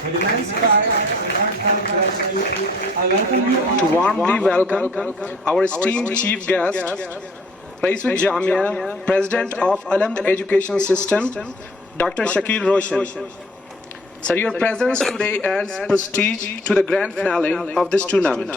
To warmly welcome our esteemed chief guest, Raisul Jamia, President of Alamd Education System, Dr. Shakil Roshan. Sir, your presence today adds prestige to the grand finale of this tournament.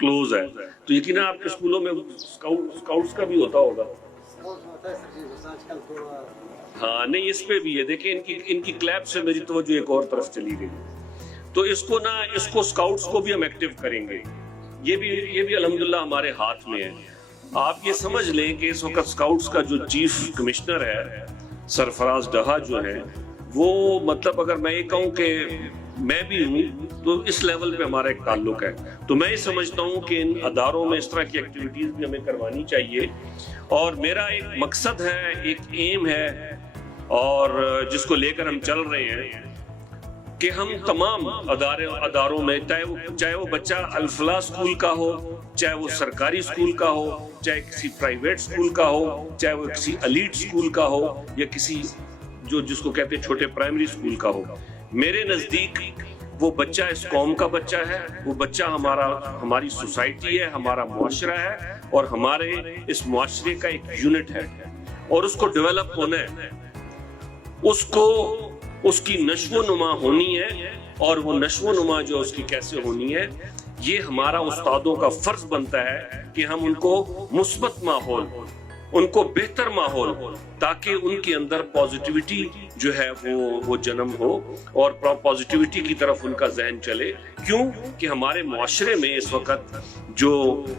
Close ہے. تو یقیناً آپ کے اسکولوں میں scouts کا بھی ہوتا ہوگا. ہاں نہیں اس پہ بھی ہے. دیکھیں ان کی کلیپ سے میری توجہ ایک اور طرف چلی گئی. تو اس کو اسکاؤٹس کو بھی ہم ایکٹیو کریں گے. یہ بھی الحمدللہ ہمارے ہاتھ میں ہے. آپ یہ سمجھ لیں کہ اس وقت اسکاؤٹس کا جو چیف کمشنر ہے سرفراز ڈہا جو ہے وہ مطلب اگر میں یہ کہوں کہ میں بھی ہوں تو اس لیول پہ ہمارا ایک تعلق ہے. تو میں یہ سمجھتا ہوں کہ ان اداروں میں اس طرح کی ایکٹیویٹیز بھی ہمیں کروانی چاہیے. اور میرا ایک مقصد ہے, ایک ایم ہے اور جس کو لے کر ہم چل رہے ہیں کہ ہم تمام اداروں میں چاہے وہ بچہ الفلاح اسکول کا ہو, چاہے وہ سرکاری اسکول کا ہو, چاہے کسی پرائیویٹ اسکول کا ہو, چاہے وہ کسی ایلیٹ اسکول کا ہو یا کسی جس کو کہتے ہیں چھوٹے پرائمری اسکول کا ہو, میرے نزدیک وہ بچہ اس قوم کا بچہ ہے. وہ بچہ ہماری سوسائٹی ہے, ہمارا معاشرہ ہے اور ہمارے اس معاشرے کا ایک یونٹ ہے اور اس کو ڈیولپ ہونا ہے. اس کی نشو و نما ہونی ہے اور وہ نشو و نما جو اس کی کیسے ہونی ہے یہ ہمارا استادوں کا فرض بنتا ہے کہ ہم ان کو مثبت ماحول, ان کو بہتر ماحول تاکہ ان کے اندر پازیٹیوٹی جو ہے وہ جنم ہو اور پازیٹیوٹی کی طرف ان کا ذہن چلے. کیوں کہ ہمارے معاشرے میں اس وقت جو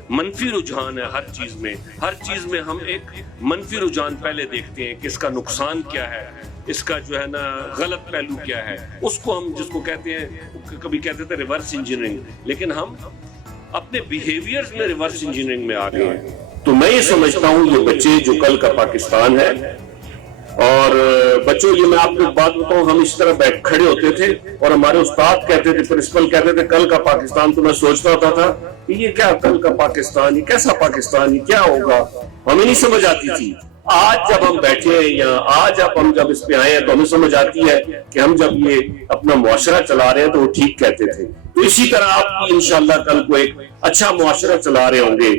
منفی رجحان ہے ہر چیز میں ہم ایک منفی رجحان پہلے دیکھتے ہیں کہ اس کا نقصان کیا ہے, اس کا جو ہے نا غلط پہلو کیا ہے. اس کو ہم جس کو کہتے ہیں کبھی کہتے تھے ریورس انجینئرنگ, لیکن ہم اپنے بیہیویئرز میں ریورس انجینئرنگ میں آ گئے ہیں. تو میں یہ سمجھتا ہوں یہ بچے جو کل کا پاکستان ہے. اور بچوں یہ میں آپ کو ایک بات بتاؤں, ہم اس طرح بیٹھ کھڑے ہوتے تھے اور ہمارے استاد کہتے تھے, پرنسپل کہتے تھے کل کا پاکستان. تو میں سوچتا ہوتا تھا کہ یہ کیا کل کا پاکستان, یہ کیسا پاکستان, یہ کیا ہوگا, ہمیں نہیں سمجھ آتی تھی. آج جب ہم بیٹھے ہیں یا آج ہم جب اس پہ آئے ہیں تو ہمیں سمجھ آتی ہے کہ ہم جب یہ اپنا معاشرہ چلا رہے ہیں تو وہ ٹھیک کہتے تھے. تو اسی طرح آپ انشاءاللہ کل کو ایک اچھا معاشرہ چلا رہے ہوں گے,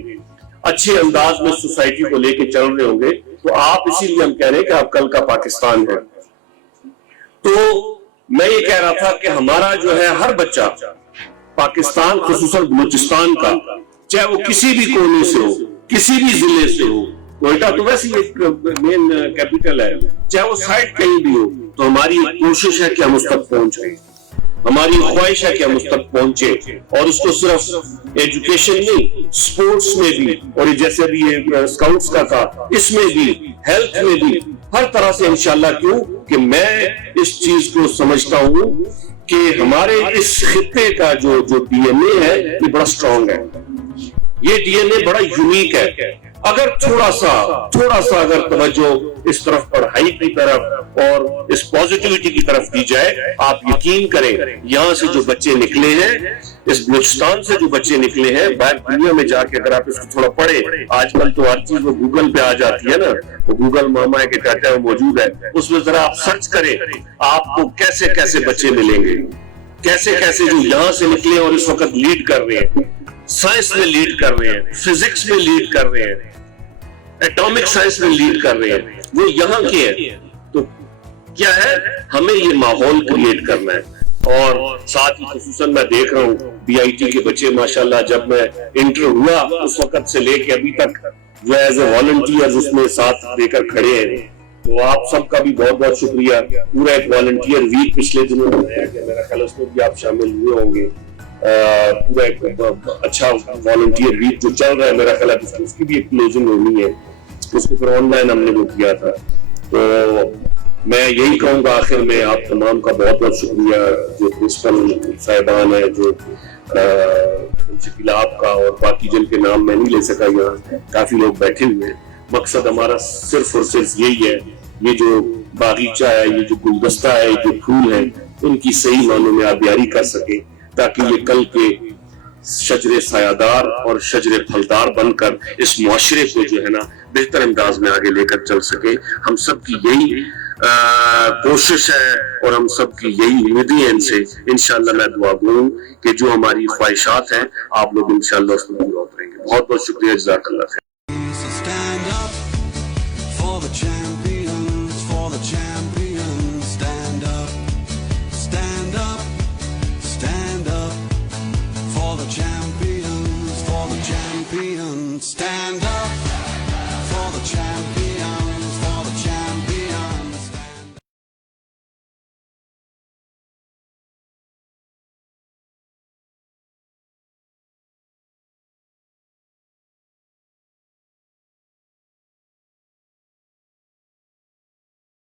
اچھے انداز میں سوسائٹی کو لے کے چل رہے ہوں گے. تو آپ اسی لیے ہم کہہ رہے ہیں کہ آپ کل کا پاکستان ہے. تو میں یہ کہہ رہا تھا کہ ہمارا جو ہے ہر بچہ پاکستان خصوصاً بلوچستان کا, چاہے وہ کسی بھی کونے سے ہو, کسی بھی ضلع سے ہو, کوئٹہ تو ویسے ایک مین کیپٹل ہے, چاہے وہ سائٹ کہیں بھی ہو, تو ہماری کوشش ہے کہ ہم اس تک پہنچیں. ہماری خواہش ہے کہ ہم اس تک پہنچے اور اس کو صرف ایجوکیشن نہیں, سپورٹس میں بھی, اور جیسے بھی اسکاؤٹس کا تھا اس میں بھی, ہیلتھ میں بھی, ہر طرح سے انشاءاللہ. کیوں کہ میں اس چیز کو سمجھتا ہوں کہ ہمارے اس خطے کا جو ڈی این اے ہے یہ بڑا سٹرونگ ہے. یہ ڈی این اے بڑا یونیک ہے. اگر تھوڑا سا اگر توجہ اس طرف پڑھائی کی طرف اور اس پازیٹیوٹی کی طرف دی جائے, آپ یقین کریں یہاں سے جو بچے نکلے ہیں, اس بلوچستان سے جو بچے نکلے ہیں, باہر دنیا میں جا کے اگر آپ اس کو تھوڑا پڑھیں, آج کل تو ہر چیز وہ گوگل پہ آ جاتی ہے نا, وہ گوگل ماما کے کہتے ہیں وہ موجود ہے, اس میں ذرا آپ سرچ کریں, آپ کو کیسے کیسے بچے ملیں گے, کیسے جو یہاں سے نکلے اور اس وقت لیڈ کر رہے ہیں, سائنس میں لیڈ کر رہے ہیں, فزکس میں لیڈ کر رہے ہیں, ایٹامک سائنس میں لیڈ کر رہے ہیں, وہ یہاں کے ہیں. تو کیا ہے, ہمیں یہ ماحول کریٹ کرنا ہے. اور ساتھ ہی خصوصاً میں دیکھ رہا ہوں بی آئی ٹی کے بچے ماشاءاللہ, جب میں انٹر ہوا اس وقت سے لے کے ابھی تک جو ایز اے والنٹیئر اس میں ساتھ دے کر کھڑے ہیں. تو آپ سب کا بھی بہت بہت شکریہ. پورا ایک والنٹیئر ویک پچھلے دنوں میں ہے کہ میرا خیال اس میں بھی آپ شامل ہوئے ہوں گے. پورا ایک اچھا والنٹیئر ویک جو چل رہا ہے, میرا خیال ہے اس کی بھی ایک کلوزنگ ہونی ہے. اس کو پھر آن لائن ہم نے وہ کیا تھا. تو میں یہی کہوں گا آخر میں آپ تمام کا بہت بہت شکریہ, جو پرنسپل صاحبان ہیں, جو شکیلا آپ کا, اور باقی جن کے نام میں نہیں لے سکا, یہاں کافی لوگ بیٹھے ہوئے ہیں. مقصد ہمارا صرف اور صرف یہی ہے, یہ جو باغیچہ ہے, یہ جو گلدستہ ہے, یہ جو پھول ہیں, ان کی صحیح معنوں میں آبیاری کر سکے تاکہ یہ کل کے شجر سایہدار اور شجر پھلدار بن کر اس معاشرے کو جو ہے نا بہتر انداز میں آگے لے کر چل سکے. ہم سب کی یہی کوشش ہے اور ہم سب کی یہی امیدیں ہیں ان سے. انشاءاللہ میں دعا گوں کہ جو ہماری خواہشات ہیں آپ لوگ انشاءاللہ اس میں پورا اتریں گے. بہت بہت شکریہ, جزاک اللہ خیر.